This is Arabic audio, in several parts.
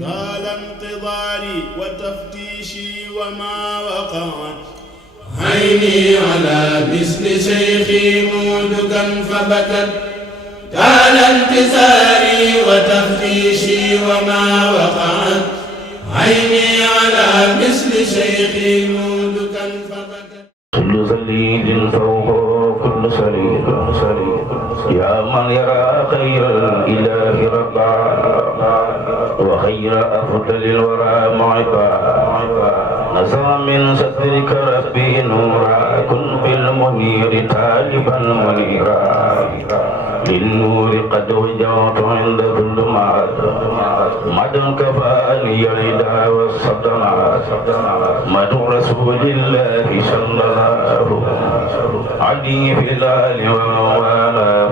طال انتظاري وتفتيشي وما وقعت عيني على مثل شيخي مودكا فبكت طال انتظاري وتفتيشي وما وقعت عيني على مثل شيخي مودكا فبكت كل صليد فوق كل صليد يا من يرى خير الإله ربا وخير أفضل الورى معبا نزع من صدرك ربي نورا كن بالمنير طالبا منيرا للنور قد وجهت عند الظلمات مدى كفاني الردى والصدمات مدى رسول الله صلى الله عليه في الآل وموالاه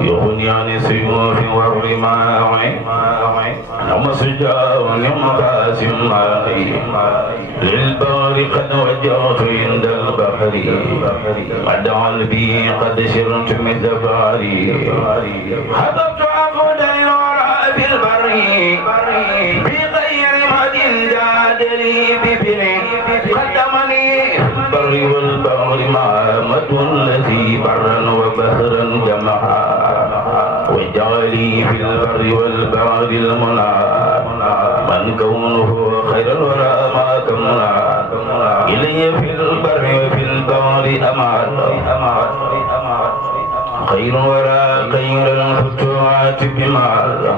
يغني عن السيوف والرماح نعم سجاء نعم قاسم للبار قد وجهت عند البحر مدعا بي قد سرت مثل باري حضرت عقد الورى في البر بغير مد جاد لي ببني قدمني البر والبحر مد الذي برا وبهرا جمعا وجعلي في البر والبحر المنى من كونه خير الورى ما كمنا إلي في البر وفي البحر أمان خير الورى خير الفتوات بمال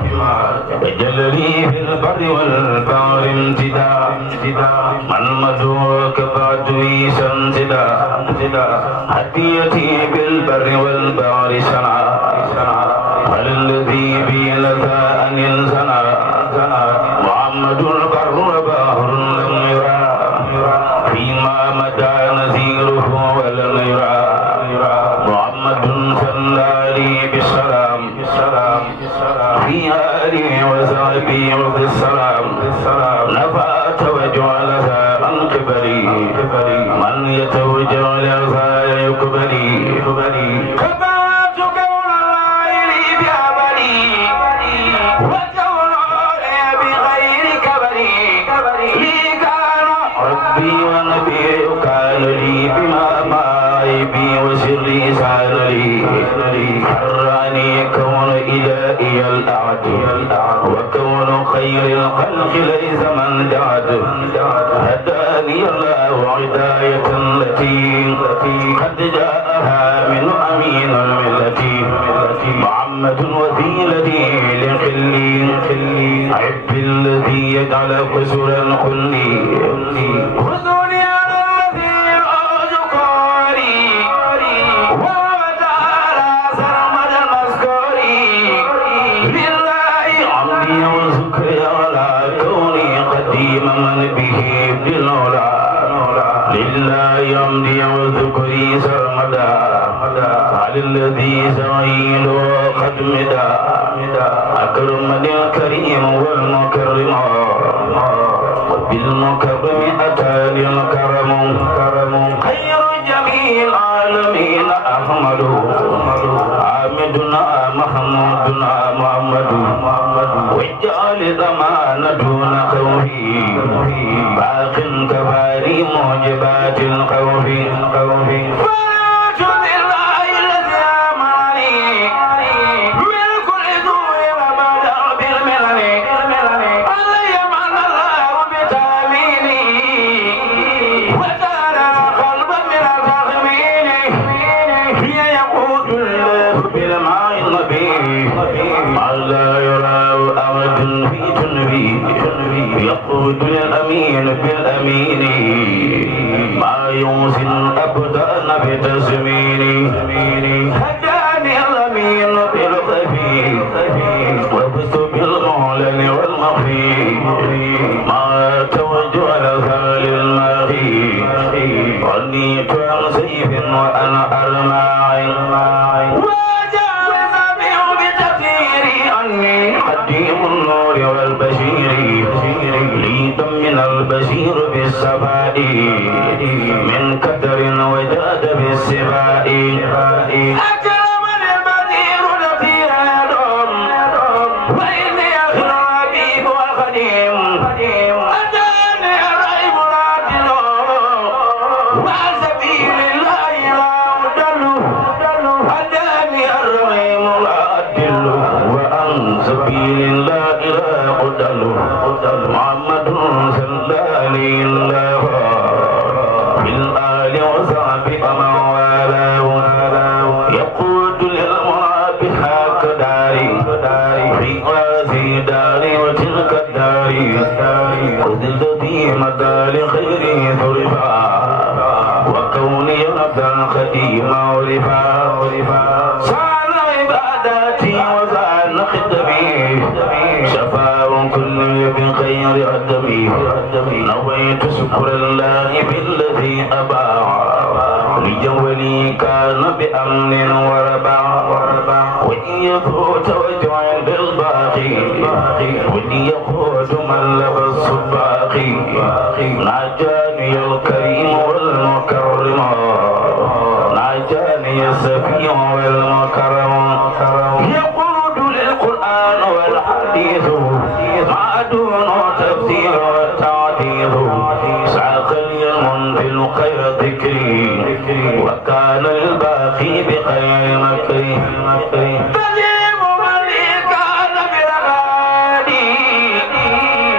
وجلني في البر والبحر امتداء من مدوك بعد ويسا هديتي بالبر والبحر سنا هل الذي بي لذا أن ينزنا محمد البر وبحر لم يرى فيما مدى نذيره ولم يرى محمد صلى لي بالسلام في آله وصحبه وبالسلام نفات وجعلها عن قبلي من يتوجه لها يقبلي كبرت كون الله لي بأبدي وكون علي بغير كبري لي كان ربي ونبي كان لي بما معيبي وسري سال لي حراني كون إلهي الأعد وكون خير الخلق ليس من جعد هداني الله هداية التي قد جاءها من أمين الملة محمد وسيلتي لخلي عب الذي يجعل قسرا خلي خذوني على الذي أذكاري وتعالى سرمد المذكوري لله عمدي وذكري على كوني قديم من به بالعلا لله عمدي وذكري سرمدا على الذي زعيل قد مدا أكرمني الكريم والمكرم وبالمكرم أتاني الكرم خير جميع العالمين أحمد عامدنا محمودنا محمد واجعل زمان دون خوفي باق كفاري موجبات الخوف يقود الأمين بالأمين ما يوزن أبدان بتزمين هداني الأمين بالخفي وبث بالمعلن والمخفي ما توجه لذال الماغي عنيت عن سيف وأنا أرماعي وجعل سبيع بتثيري أني قديم النور والبشير من البشير بالسباء من كدر وجاد بالسباء أكرمني البدير نذير وإني أخرى بي وتلك الدار خذ الذي مدى لخيره ظرفا وكوني نبدا الخديم عرفا سال عباداتي وزال خدمي شفاء كل بخير أدمي نويت شكر الله بالذي أباع لجولي كان بأمن وربا وإن يفوت وجع بالباقي وإن يفوت من لبس الباقي ناجاني الكريم والمكرم ناجاني السفي والمكرم يقود للقرآن والحديث ما دون تفسير والتعديد سعق اليمن في الخير ذكري وكان الباقي بخير مكري تجيب من كان بالغادي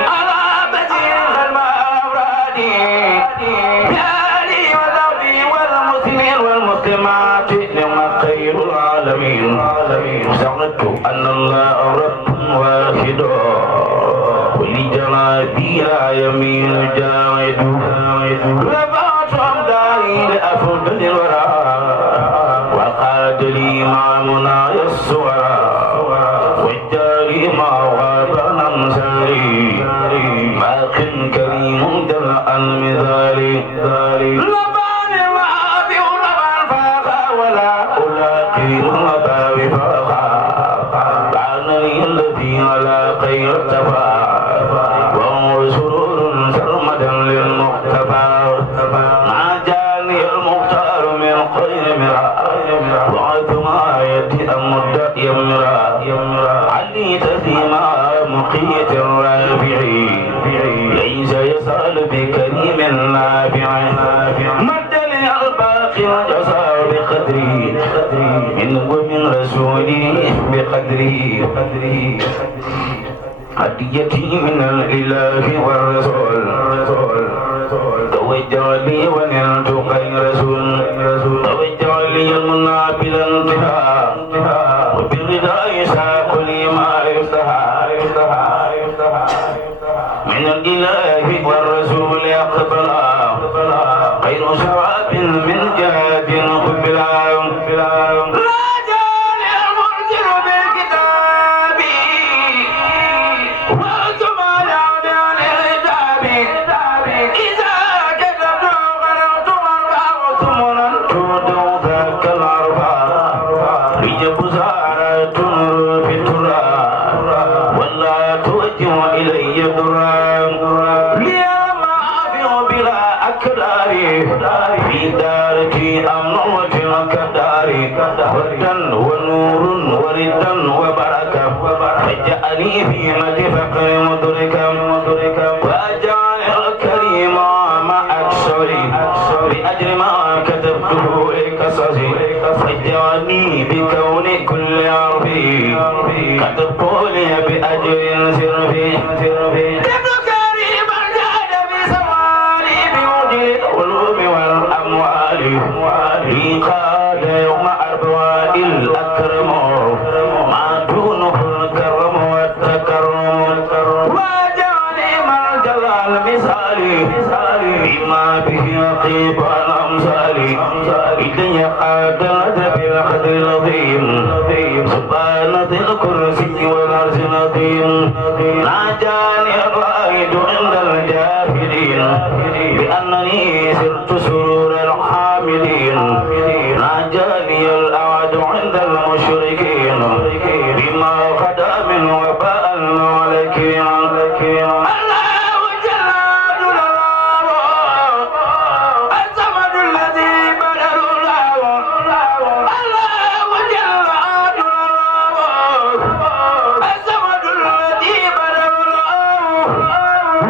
على بشير المأورادي يالي وذوي والمسلمين والمسلمات لما خير العالمين سعدت أن الله رب واحد ولجنابي لا يمين جاهد رفعت أمداري لأفضل الورى وقاد لي مع منايا الصورى والجاري مع غاب أمثالي باق كريم جل عن مثالي لباني ما أبي لبان فاخا ولا ألاقي المباب فاخا لعنني الذي على خير اتفا وهو سرور سرمدا للمقتفى ناجاني المختار من خير مرا وعث ما يأتي أمد يمرا علي تسيما مقيت الرافعي ليس يسأل بكريم نافع مد لي الباقي وجزى بقدري منه ومن رسولي بقدره هديتي من الإله والرسول توجه لي ونلت خير رسول توجه لي المنى بلا انتهاء وبالرضا يساق لي ما يستحى من الإله والرسول أقبلا خير شراب من جهاد قبلا في دارتي أمن وتلك هدى ونور وردا وبركة فجعلني في مد فقر مدركا وأجعل الكريم مع أكثري بأجر ما كتبته لقصصي فجعلني بكون كل عرفي كتبته لي بأجر سرفي لي قاد يوم أربوان الأكرم ما دونه الكرم والتكرم وجعلي من الجلال مثالي بما به يقيب الأمثال إذن يقاد الأدب بالقدر العظيم سبحان ذي الكرسي والعرش العظيم ناجاني الرائد عند الجاهلين بأنني سرت سرور الحامدين ناجاني الأعد عند المشركين بما خدا من وباء المالكين الله جل جلاله الصمد الذي بدل الله الله جل جلاله الصمد الذي بدل الله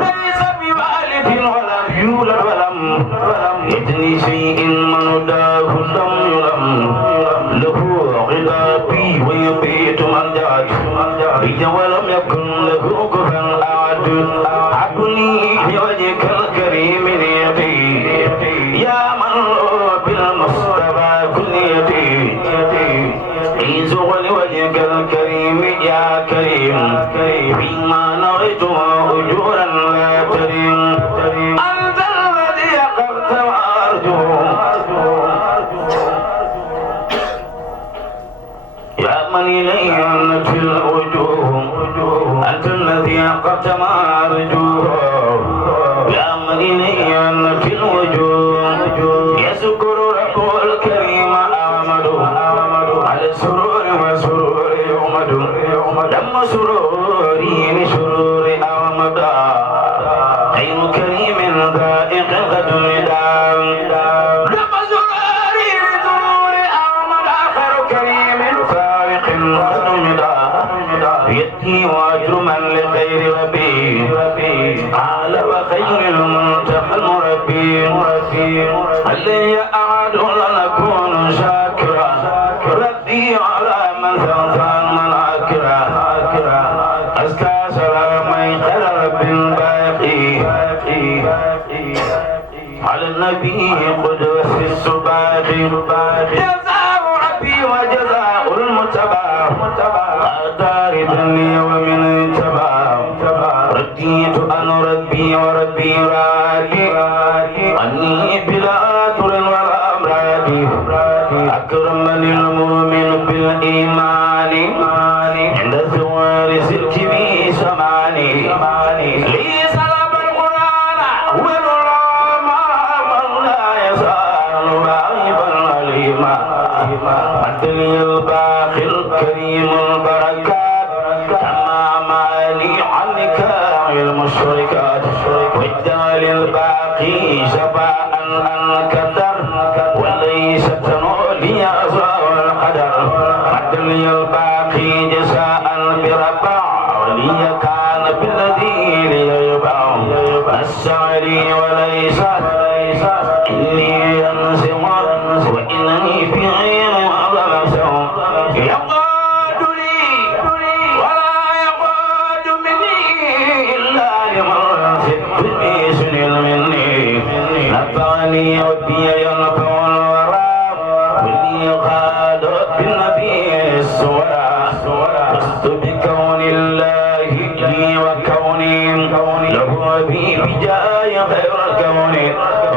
ليس بوالد ولم يولد ولم يدني شيء من داه لم يلم له غضابي ويبيت من جاك ولم يكن له كفوا أحد عبني بوجهك الكريم نيتي يا من بالمصطفى كنيتي إذ لوجهك الكريم يا كريم بما نويته أجورا لا ترم أنت الذي قلت وأرجو يا من إليه أنت الوجوه أنت الذي قلت ما أرجوه يا من إليه أنت الوجوه يذكر رب الكريم أحمد على السرور وسرور يومد دم سروري لسرور أحمد عين كريم ذائق قدم دم سروري لسرور أحمد آخر كريم ذائق قدم يدي وأجر من لغير ربي قال وخير المنتقى المربي علي أعد لنكون شاكرا ردي على من ثنثان مناكرا أزكى سلامي خير رب باقي على النبي قدوة السباقي جزاء ربي وجزاء المتبع داربني ومن تبع رديت أن ربي وربي راكي أني بلا أثر ولا أمراض أكرمني المؤمن بالإيمان عند ثوار سلك بي سماني لي سلب القرآن والعلماء من لا يزال غائبا عليما أدني الباقي الكريم البركات تمام لي عنك المشركات واجعل الباقي شفاء عن كدر وليس تنولي أزار القدر أدني الباقي جزاء بربع ولي كان بالذي ليبع السعري وليس إني ينزم وإنني في غير أظلم يقاد لي ولا يقاد مني إلا لمن ستني سنين مني نفعني وبي ينفع الورى واللي قاد بالنبي السورى لست بكون الله لي وكوني له بي بجاي خير الكون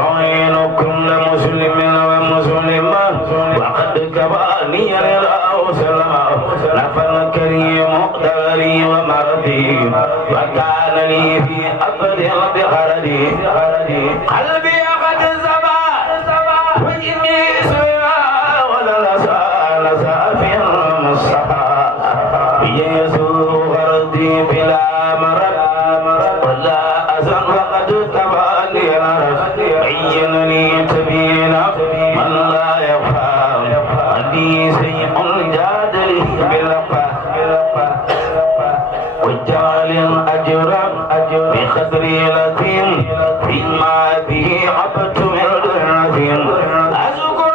أعين كل مسلم ومسلمة وقد كفاني الله سلما نفى الكريم داري ومرضي وكان لي في أفضل بخردي قلبي قد زبا وجني سوى ولا لسا في المصطفى يسوع غردي بلا مرض ولا أزل وقد كفاني عينني تبينا من لا يفهم عندي شيء جادل بالفهم وجعل الأجر بقدر لطيم فيما به عبدت من الرحيم أذكر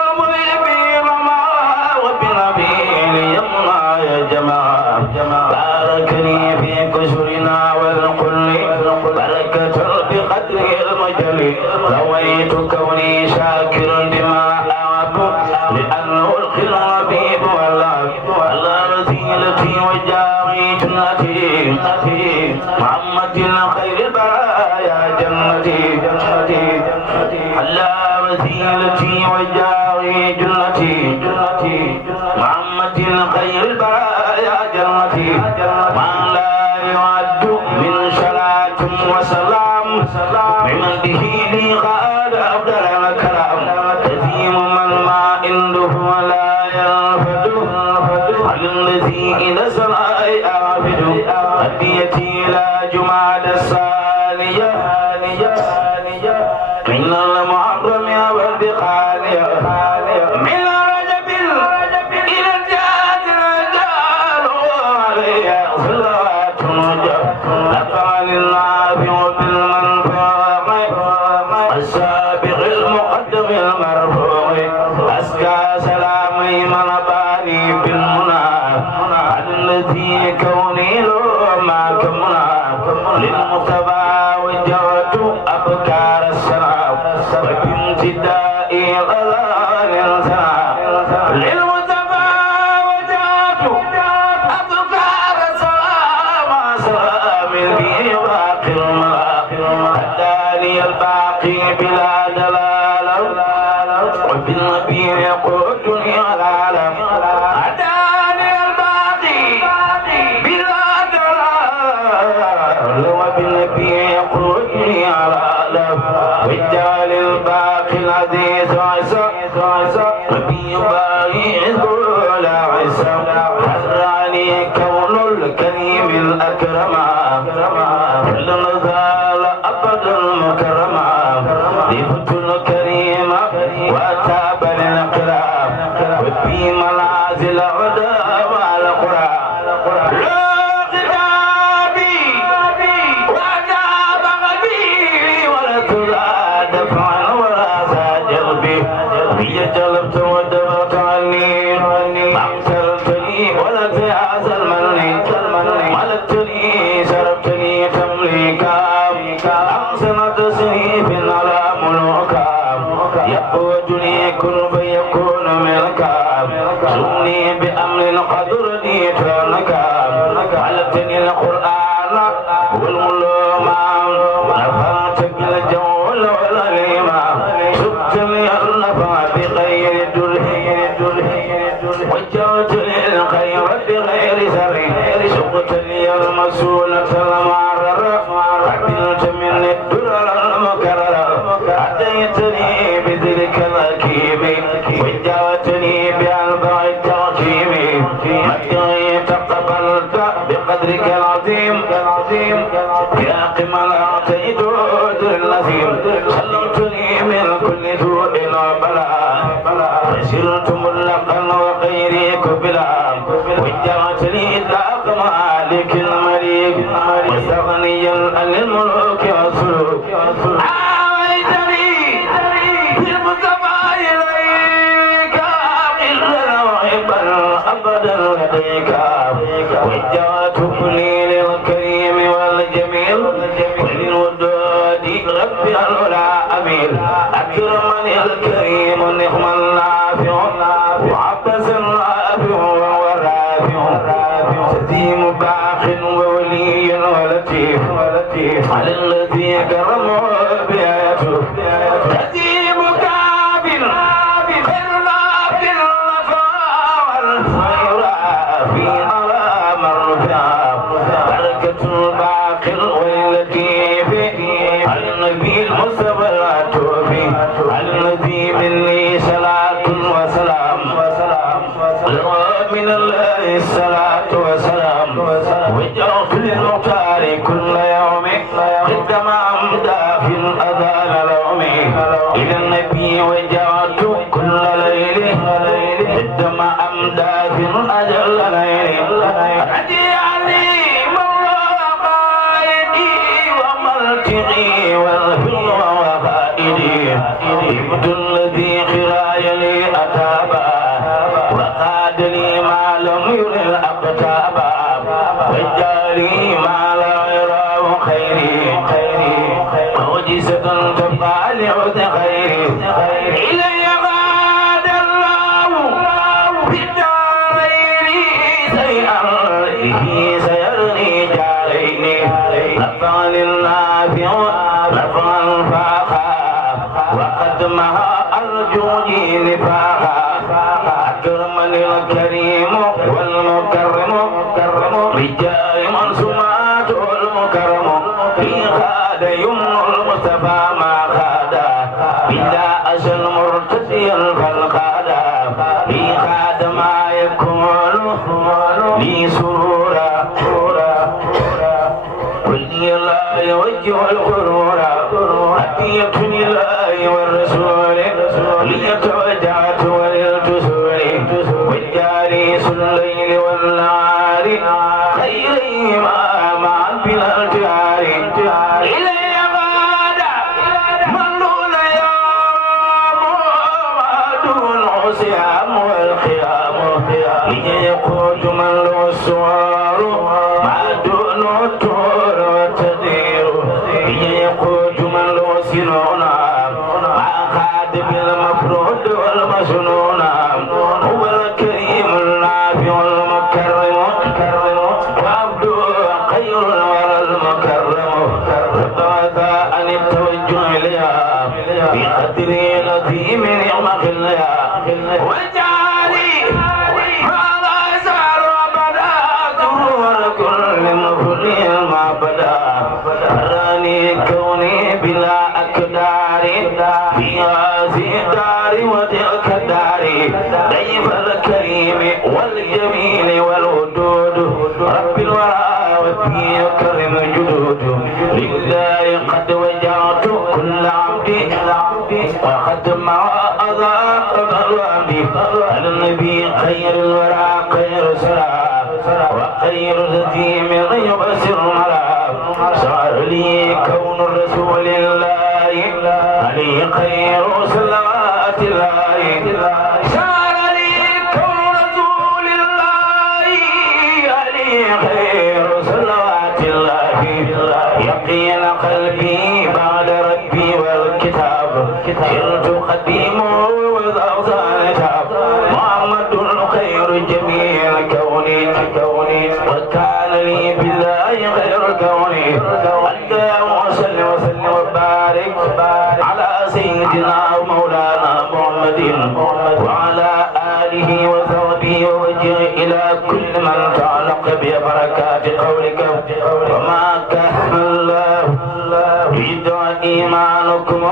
المذنبين ما وبنبي ليمنا يا جماعة باركني في كسرنا والكل بركة بقدر المجل رويت كوني شاكرا بما أعب لأنه الخل ربيب والله رسيلتي وجاوي جنتي محمد خير البرايا جنتي الله رسيلتي وجاوي جنتي محمد خير البرايا جنتي ما لا يعد من صلاة وسلام بمن به لي قال أفضل الكلام تزيم من ما عنده لا ينفد على الذي إلى السماء عابد هديتي إلى جمعة الثانية من المحرم والبقالية من رجب إلى الجهاد الرجال عليها صلوات أفعل النافع بالمنفوع السابق المقدم المرفوع أزكى سلامي من باني بالمنى الذي كوني له ما كمنا للمتبع فلن زال أبدا مكرما ضيفة الكريمة وأتاب للقرام وفي منازل عدا والقرى لا غتابي وأتاب غبي ولا تزاد دفعا ولا ساجل بي جلبت ودبرت عني أقتلتني ولا تعز المني ملكتني شربتني تمليكا أحسنت سنيف على ملوكا يقودني كن فيكون ملكا سني بأمر قدرني ترنكا علمتني القرآن والملوما نفعت بالجو والعليما سبتني النفع بغير وجهت للخير بغير سر سقت لي المسؤولة المعرر قبلت مني الدرر المكرر أتيتني بذلك الأكيم وجهتني بأنفع التركيب مدعي تقبلت بقدرك العظيم يا قمل أعطيت در النسيم سلمتني من كل سوء وبلاء فسرت ملقا وغيري كبلا وجهت لي ذاق مالك المليك مستغنيا عن الملوك والسلوك عاويتني بالمصطفى اليك الا وحبا ابدا لديك وجهت كلي للكريم والجميل وللودود ربي العلا امير اكرمني الكريم نعم النافع وعبس النافع والرافع سديم باخ وولي ولطيف على الذي كرمه بآياته سديم كافر خير نافع النفع والخير في على مرفع بركة الباقر واللطيف على النبي المصطفى العطوفي على النبي مني صلاة وسلام من الله الصلاة والسلام وجهت للمختار كل يوم قدم أمدا في الأذان لومي إلى النبي وجهت كل ليل قدم أمدا في الأجل ليل رضي عني مولى قائدي وملتقي والفضل وفائدي ابن الذي خراي لي أتابا وقاد لي ما لم ير الأقتابا وجاري ما لا يراه خيري معجزة تبقى لعد خيري إلي غاد الله في الدارين سيئا به سيرني جارين نفعا للنافع نفعا فاخا وقد مها أرجوني نفاقا أكرمني الكريم والمكرم رجال من سمعت المكرم في خاد يمن المصطفى ما خادا بلا أجل مرتديا فالخادا في خاد ما يكون لي سرورا ولي الله يوجه الغرورا أتيتني الله والرسول ليتوجعت وللجسور والجاري الليل والنهار خيرهما معا بلا الجار إلي غاد من دون يوم ما دون صيام والخيام ليقود من له السوار ما دون الطور والتدير ليقود من له سنونا ما خاد بالمفروض والمسنون هو الكريم النافع المكرم وعبده خير الورى المكرم رضا عن التوجه إليها بقدر لطيم نعم خليها وجعلي ما لا يزال أبدا ظهور كل مفرد ما بدا أراني كوني بلا أكدار في هذه الدار وتلك الدار ضيف الكريم والجميل والودود رب الورى وفي كرم الجدود لله قد وجعت كل عبد وقد مع أضاء الوعد على النبي خير الورى خير سرى وخير ذي من يبصر المرى صار لي كون رسول الله عليه خير صلوات الله صار لي كون رسول الله عليه خير صلوات الله يقين قلبي بعد ربي والكتاب صرت قديمه وذوقان شاب محمد خير جميع كوني وكان لي بالله خير كوني اللهم صل وسلم وبارك على سيدنا ومولانا محمد وعلى آله وصحبه ووجه إلى كل من تعلق ببركات قولك وما كان الله يريد إيمانكم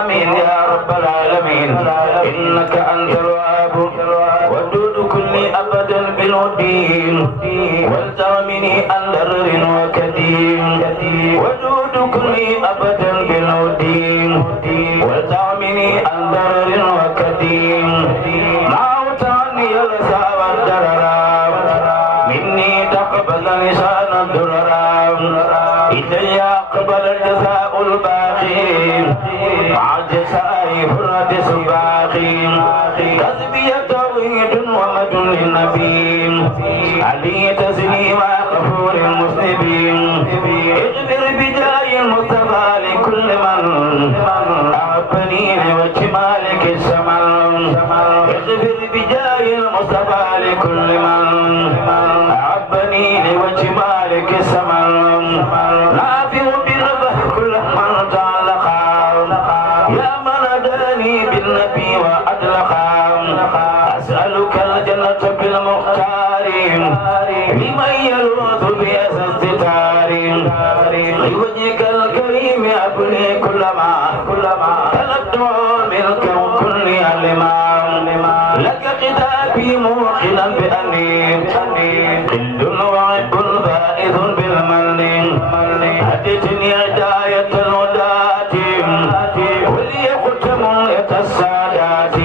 آمين يا رب العالمين إنك أنت الوهاب ودود كل أبدا بالدين والتامني عن ضرر وكدين ودود كل أبدا بالدين والتامني عن ضرر وكدين ما عني الرسا والضرر مني تقبل لسان الضرر إلي قبل الجزاء الباقي مع الجزاء فرد سباقي كذبي توحيد ومد للنبي علي تسليم غفور المذنبين اغفر بجاه المصطفى لكل من أحبني لوجه مالك السمن اغفر بجاه المصطفى لكل من أحبني لوجه مالك السمن نافع بالربح كل من تعلق يا من أداني بالنبي وأدلق أسألك الجنة بالمختار لمن يلوذ بأسى الستار لوجهك الكريم أبني كلما طلبت منك وكل الإمام لك كتابي موقنا بأني قل وعب فائز بالمن هدتني هداية الهداة ولي ختم السادات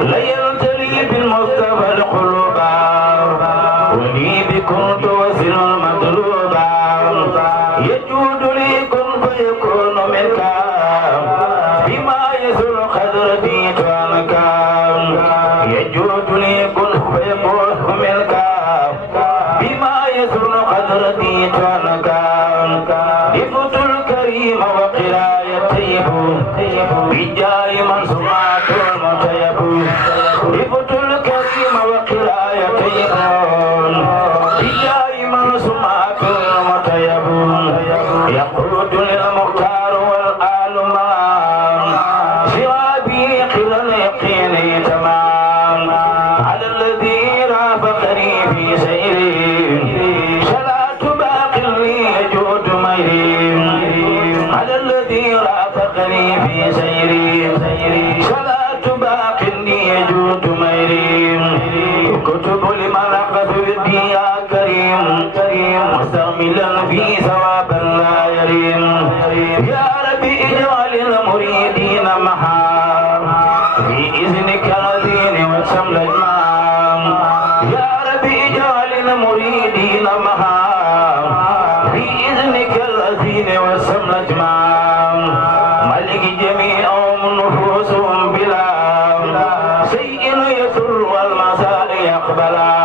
ليلتلي بالمصطفى القلوب ولي بكم توصل المطلوب يجود لي كن فيكون منك بما يسر قدرتي تعنك يجود لي كن فيكون منك بما يسر قدرتي تعنك يفوت الكريم وقراية طيب بجاي من سمعت المطيب يفوت الكريم وقراية طيب بجاي من سمعت المطيب يقود للمختار والآل معا شرابي قرن يقيني تمام على الذي رافقني في سيري صلاة باق لي يجود ميري على الذي رافقني في سيري صلاة باق لي يجود ميري كتب لمن أخذ بدي يا كريم مستعملا في ثواب لا يريم يا ربي اجعل المريدين معا في إذنك الذين وشمل المام يا ربي اجعل المريدين معا في إذنك الذين وشمل المام ملك جميعهم نفوسهم بلا شيء يسر والمساء يقبلا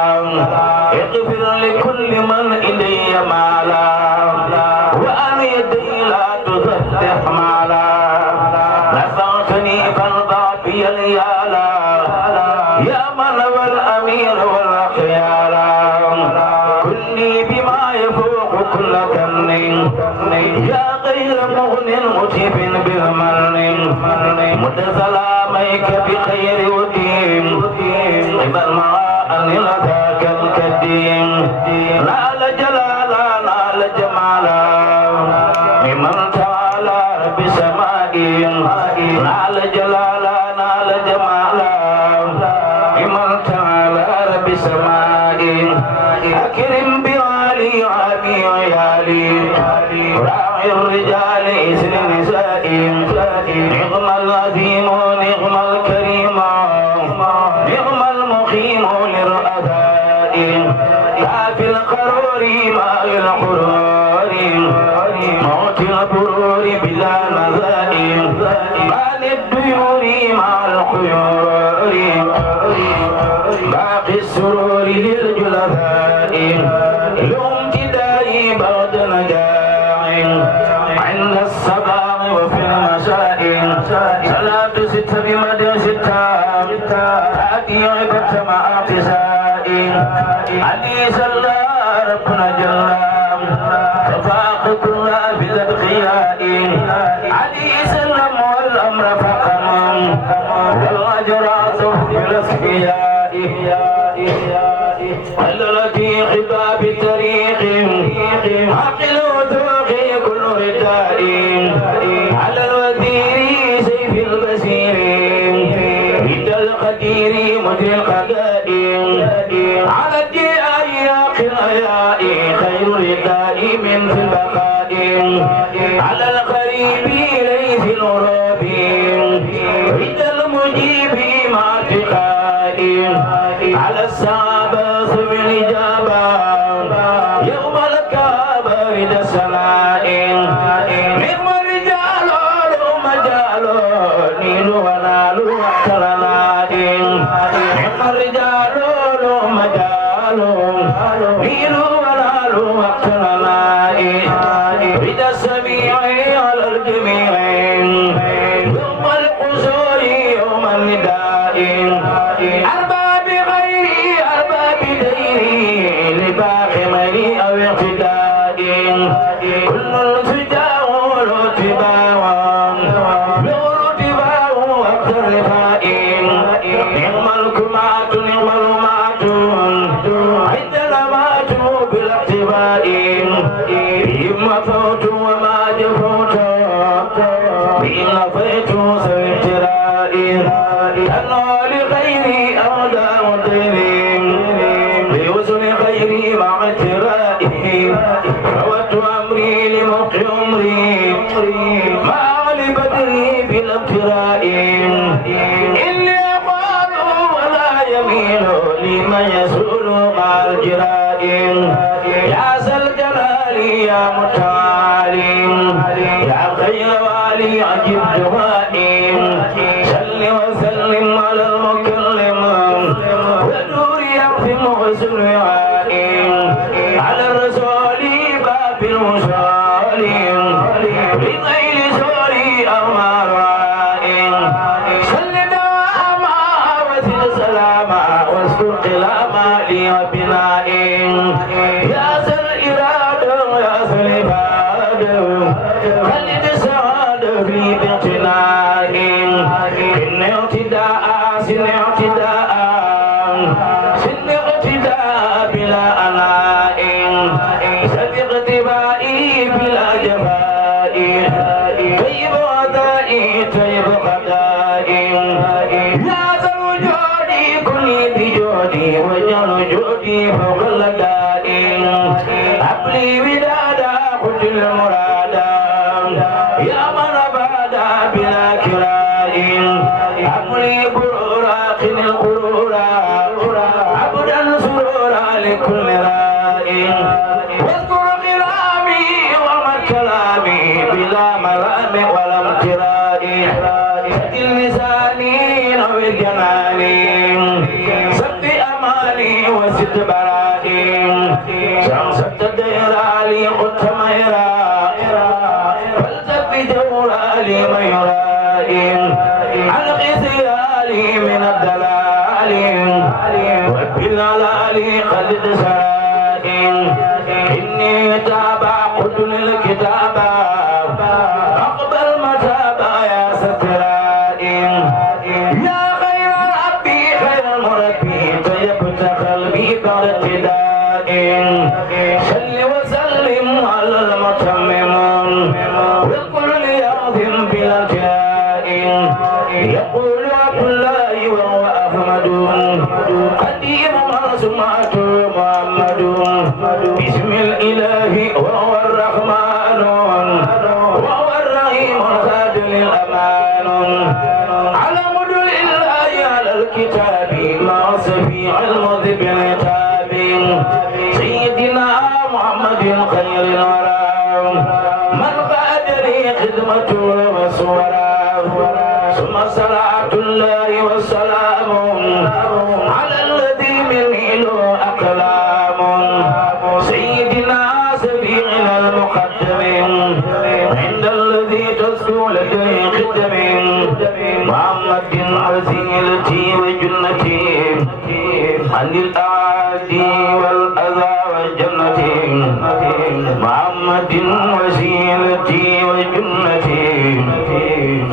اغفر لكل من إلي مالا وأن يدي لا تزهده مالا نفعتني فانفع بي اليالا يا من هو الأمير والأخيالا كلي بما يفوق كل كن يا غير مغن مجيب بالمن مد سلاميك بخير ودين قبل معاء لذاك الكدين نال جلالا نال جمالا ممن تعالى بسمائي نال جلالا نال جمالا ممن تعالى بسمائي أكرم بعلي عبي عيالي راعي الرجال إسر النساء نعم العظيم نعم الكريم نعم المقيم للرؤساء كافي القرور ماء القرور موت البرور بلا نزاء مال الديور مع الخيور باقي السرور للجلساء لامتداء بعد نجاع عند الصباح وفي المساء صلاة ست بمدى ستة تأتي عبت مع اقتساء علي صلى ربنا جل ففاق كل بذا الخياء علي سلم والأمر فقم والأجرات في الأصفياء التي خباب الطريق عقل وذوقي كل رداء على الوزير سيف البصير رد القدير مجري القضاء على الدعاء ياقي الحياء خير رداء من في البقاء على القريب ليس الغراب رد المجيب مع ارتقاء على الصحابة بالإجابة يوم الكعبة رد السماء نعم الرجال لهم مجال نيل ونال وكرناء نعم الرجال لهم مجال نيل ونال وكرناء رد السميع على الجميع يوم القصور يوم النداء أرباب غيري أرباب ديري لباقي مالي أو اقتداء كل الفداء له اتباع له اتباع وقت الرفاء نعم الكمات نعم المات عند المات بالاقتباء بهم فوت وما جفوت بهم نفيت سوى ابتلاء أنا لغيري أرضى وديني لوزن غيري مع اترائي فوت أمري لموقع أمري مع لبدري بالابتراء إني أقال ولا يميل لمن يسول مع الجراء يا ذا الجلال يا متعالي يا خير والي أجب دعائي صل وسلم على المكلم ودور يقسم وسل على الرسول باب الوصال بغير سوري أو مرائي صل دواما وزد سلاما واذكر قلاما لي وبنائي يا ذا الإرادة يا ذا العبادة خلد السعادة في باقتناء إن اعتداء سن اعتداء سن اعتداء بلا أناء سن اقتبائي بلا جفاء طيب غدائي طيب غدائي يا ذا الوجود كلي بجودي وجعل جودي فوق اللداء أبلي ودادا قلت المرادا يا من أبادا بلا كراء أبلي برورا قن القرورا عبدا سرورا لكل راء واذكر كلامي وما كلامي بلا ملام ولا امتراء سجل لساني نوي الجمال سد أماني وسد برائي شمسة ديرالي قدت ميرا فالتف جورالي ميرائي عن غزيالي من الدلال وبالعلال قد سرائي إني تابع قد للكتابة أقبل متابع يا سترائي يا خير ربي خير المربي طيبت قلبي بعد ابتداء صل وسلم على المتمم والكل يعظم بلا جاء يقول عبد الله وهو أحمد قديم سمعته محمد بسم الإله وهو الرحمن الخدمة والصلاة ثم صلاة الله والسلام على الذي منه أكلام سيدنا سبيلنا المقدم عند الذي تسكو لديه قدم محمد وسيلتي وجنتي عن الأعادي والأذى والجنة محمد وسيلتي وجنتي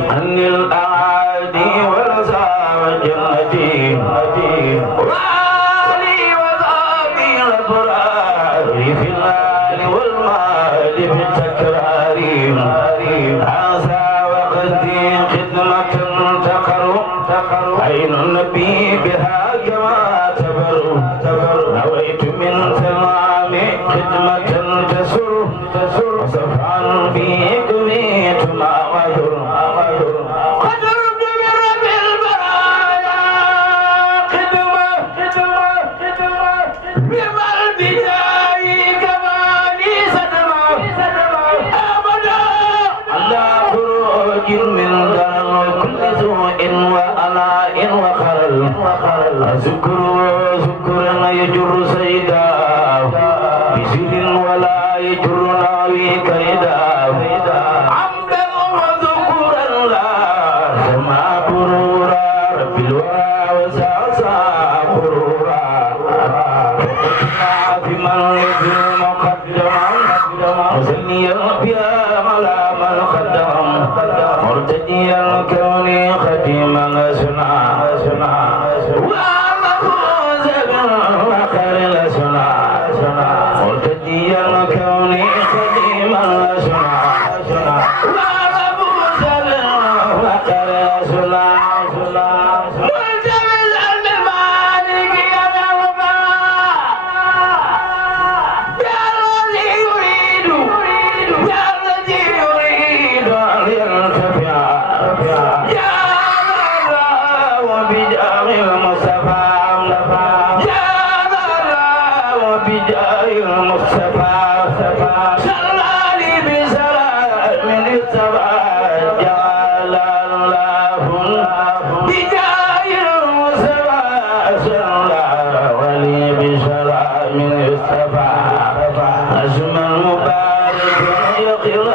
عن الأعادي والأذى والجنة وآلي وذابي الأبرار في الآل والمال بالتكرار هذا وقدي خدمة عين النبي بها كما تبر نويت من تمام خدمة تسر وصفعا في كميت ما غدر قدرت من رب البرايا خدمة بما البداية كماني صدمة أبدا على خروج من دار كل سوء وألاء وخلل ذكرنا يجر سيدا بسر ولا يجر ناوي كيدا عمدا وذكرا لا سما برورا رب الورى وساسا غرورا فمن يجر مقدما مسنيا بها على من خدم مرتديا كوني خديما سنا وأنه زبن وخير لسنا مرتديا كوني خديما سنا وأنه زبن وخير لسنا ملتمسا بالمالك يا ربنا بالذي يريد أن يرتفع يا الله وبجاه المصطفى يا الله وبجاه المصطفى صلى لي بسلام الاتباع جعل الله بجاه المصطفى صلى ولي بسلام الاتباع أزمى المبارك يقل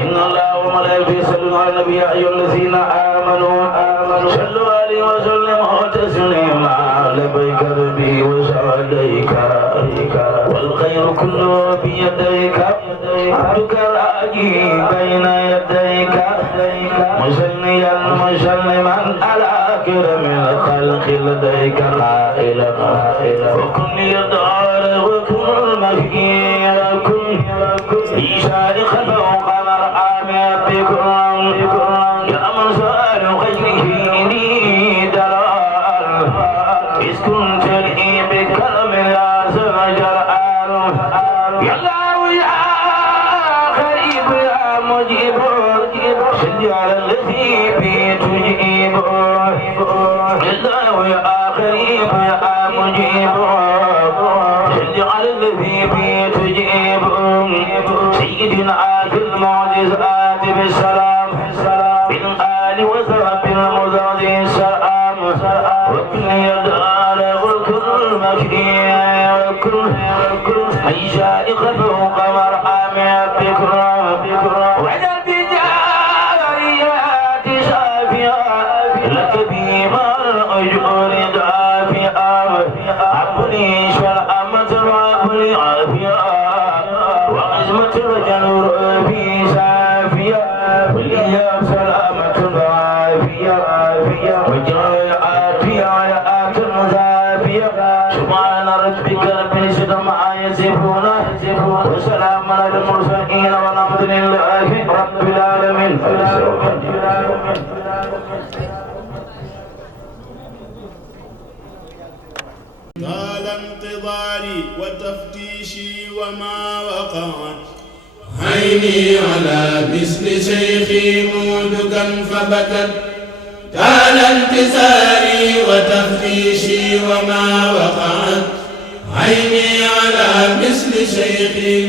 إن الله وملائكته يصلون على النبي يا أيها الذين آمنوا صلوا عليه وسلموا تسليما لبيك ربي وسعديك والخير كله بيديك عبدك راجي بين يديك مسلميا مسلما على كرم الخلق لديك قائلا وكن يدعى وكن المشكين في شارخ فوق مرحام بكرم يا من سؤال خيره لي دلال إذ كنت لي بكرم يا زمجرآن يا الله يا قريب يا مجيب سد على الذي بي تجيب الله يا قريب يا مجيب سد على الذي بي تجيب سيدنا في المعجزات بالسلام بالآل وسلام بالمزاد السلام وكل يدار وكل مكين وكل عيشائق فوق مرحم الذكرى وجد جاريات شافية لك بما الأجور دافئة عبني شرأمة رب العافية وعزمة الرجل ربي سافية وليا سلامة العافية وجاءت آيات زافية سبحان ربك رب العزة عما يصفون وسلام على المرسلين والحمد لله رب العالمين. طال انتظاري وتفتيشي وما وقعت عيني على مثل شيخي مودكا فبكت. طال انتظاري وتفتيشي وما وقعت عيني على مثل شيخي